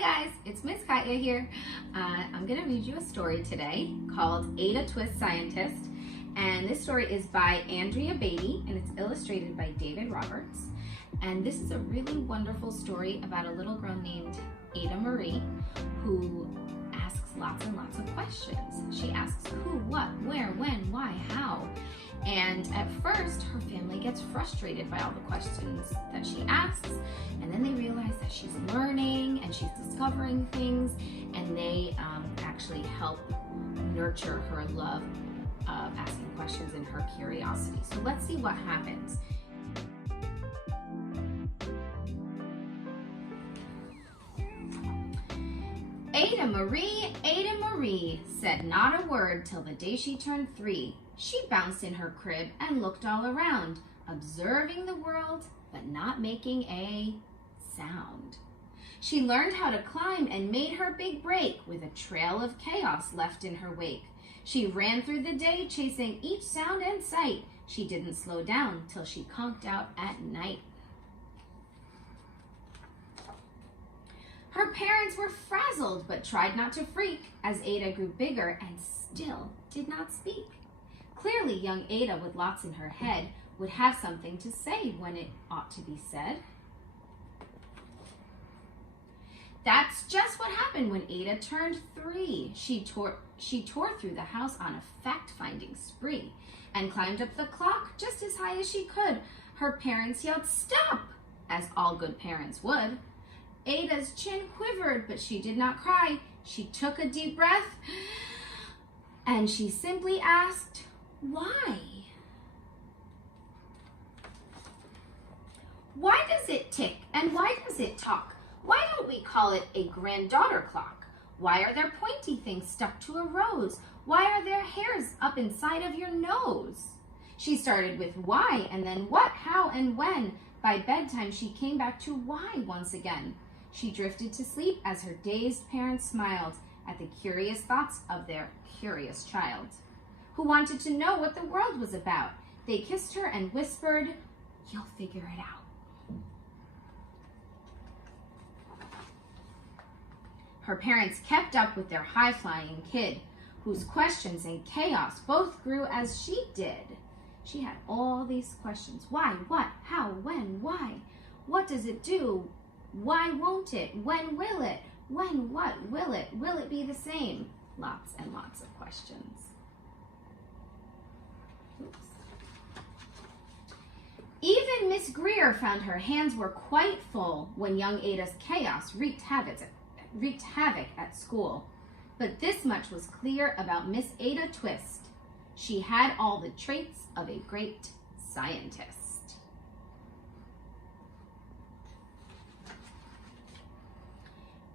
Hi guys, it's Miss Katya here. I'm going to read you a story today called Ada Twist Scientist, and this story is by Andrea Beaty and it's illustrated by David Roberts. And this is a really wonderful story about a little girl named Ada Marie who asks lots and lots of questions. She asks who, what, where, when, why, how. And at first, her family gets frustrated by all the questions that she asks, and then they realize that she's learning and she's discovering things, and they actually help nurture her love of asking questions and her curiosity. So let's see what happens. Ada Marie, said not a word till the day she turned 3. She bounced in her crib and looked all around, observing the world, but not making a sound. She learned how to climb and made her big break with a trail of chaos left in her wake. She ran through the day chasing each sound and sight. She didn't slow down till she conked out at night. Her parents were frazzled but tried not to freak as Ada grew bigger and still did not speak. Clearly, young Ada, with lots in her head, would have something to say when it ought to be said. That's just what happened when Ada turned 3. She tore through the house on a fact-finding spree and climbed up the clock just as high as she could. Her parents yelled, "Stop!" as all good parents would. Ada's chin quivered, but she did not cry. She took a deep breath and she simply asked, "Why? Why does it tick and why does it talk? Why don't we call it a granddaughter clock? Why are there pointy things stuck to a rose? Why are there hairs up inside of your nose?" She started with why and then what, how, and when. By bedtime, she came back to why once again. She drifted to sleep as her dazed parents smiled at the curious thoughts of their curious child, who wanted to know what the world was about. They kissed her and whispered, "You'll figure it out." Her parents kept up with their high-flying kid, whose questions and chaos both grew as she did. She had all these questions. Why, what, how, when, why? What does it do? Why won't it? When will it? When, what, will it? Will it be the same? Lots and lots of questions. Oops. Even Miss Greer found her hands were quite full when young Ada's chaos wreaked havoc at school. But this much was clear about Miss Ada Twist. She had all the traits of a great scientist.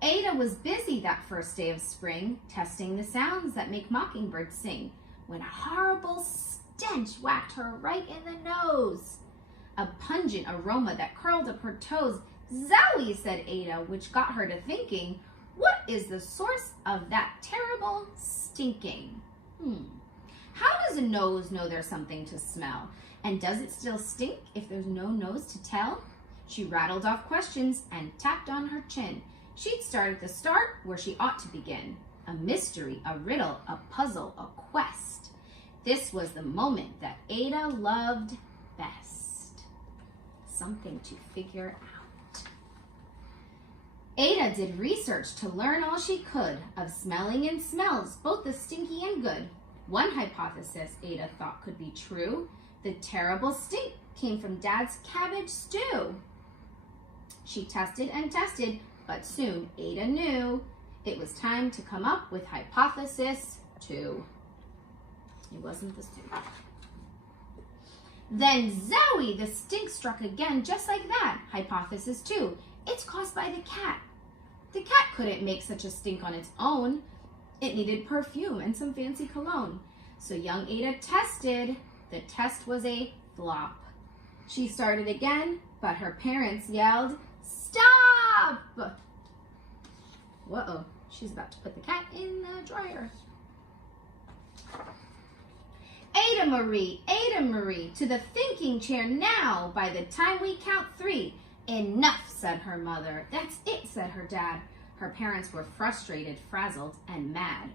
Ada was busy that first day of spring, testing the sounds that make mockingbirds sing, when a horrible stench whacked her right in the nose. A pungent aroma that curled up her toes. "Zowie," said Ada, which got her to thinking, what is the source of that terrible stinking? How does a nose know there's something to smell? And does it still stink if there's no nose to tell? She rattled off questions and tapped on her chin. She'd start at the start where she ought to begin. A mystery, a riddle, a puzzle, a quest. This was the moment that Ada loved best. Something to figure out. Ada did research to learn all she could of smelling and smells, both the stinky and good. One hypothesis Ada thought could be true. The terrible stink came from Dad's cabbage stew. She tested and tested, but soon Ada knew it was time to come up with hypothesis 2. It wasn't the stew. Then zowie, the stink struck again just like that. Hypothesis 2, it's caused by the cat. The cat couldn't make such a stink on its own. It needed perfume and some fancy cologne. So young Ada tested. The test was a flop. She started again, but her parents yelled, "Stop!" Whoa, she's about to put the cat in the dryer. Ada Marie, to the thinking chair now. By the time we count 3, "Enough," said her mother. "That's it," said her dad. Her parents were frustrated, frazzled, and mad.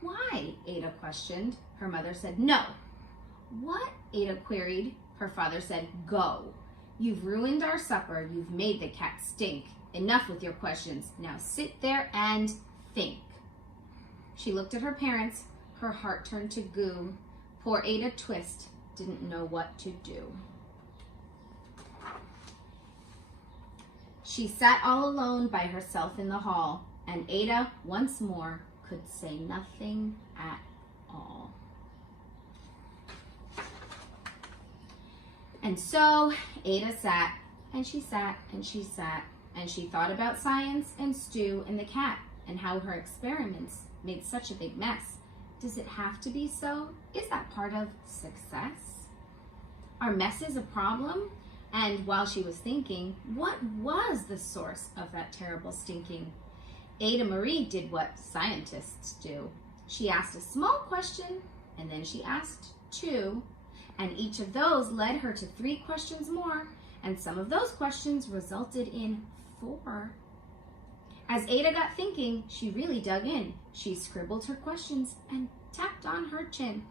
Why? Ada questioned. Her mother said, no. What? Ada queried. Her father said, go. You've ruined our supper. You've made the cat stink. Enough with your questions. Now sit there and think. She looked at her parents. Her heart turned to goo. Poor Ada Twist didn't know what to do. She sat all alone by herself in the hall, and Ada once more could say nothing at all. And so Ada sat, and she sat, and she sat, and she thought about science and Stu and the cat and how her experiments made such a big mess. Does it have to be so? Is that part of success? Are messes a problem? And while she was thinking, what was the source of that terrible stinking? Ada Marie did what scientists do. She asked a small question, and then she asked two, and each of those led her to 3 questions more, and some of those questions resulted in 4. As Ada got thinking, she really dug in. She scribbled her questions and tapped on her chin.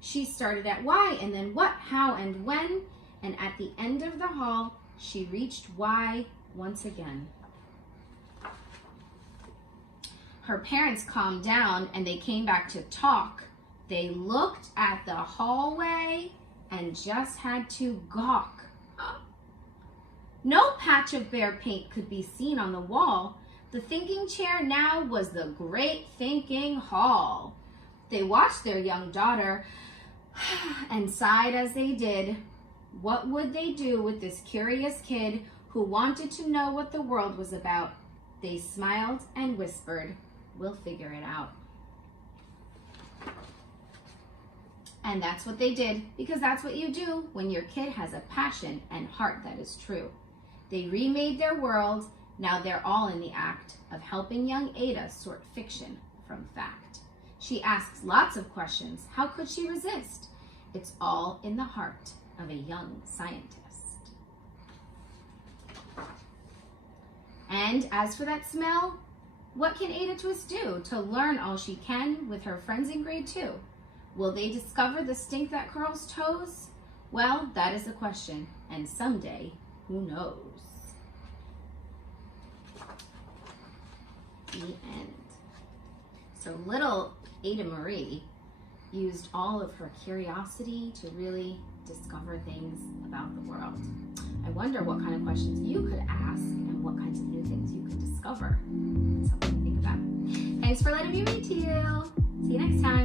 She started at why, and then what, how, and when, and at the end of the hall, she reached why once again. Her parents calmed down and they came back to talk. They looked at the hallway and just had to gawk. No patch of bare paint could be seen on the wall. The thinking chair now was the great thinking hall. They watched their young daughter and sighed as they did. What would they do with this curious kid who wanted to know what the world was about? They smiled and whispered, we'll figure it out. And that's what they did, because that's what you do when your kid has a passion and heart that is true. They remade their world. Now they're all in the act of helping young Ada sort fiction from fact. She asks lots of questions. How could she resist? It's all in the heart of a young scientist. And as for that smell, what can Ada Twist do to learn all she can with her friends in grade 2? Will they discover the stink that curls toes? Well, that is the question, and someday, who knows? The end. So little Ada Marie used all of her curiosity to really discover things about the world. I wonder what kind of questions you could ask and what kinds of new things you could discover. Something to think about. Thanks for letting me read to you. See you next time.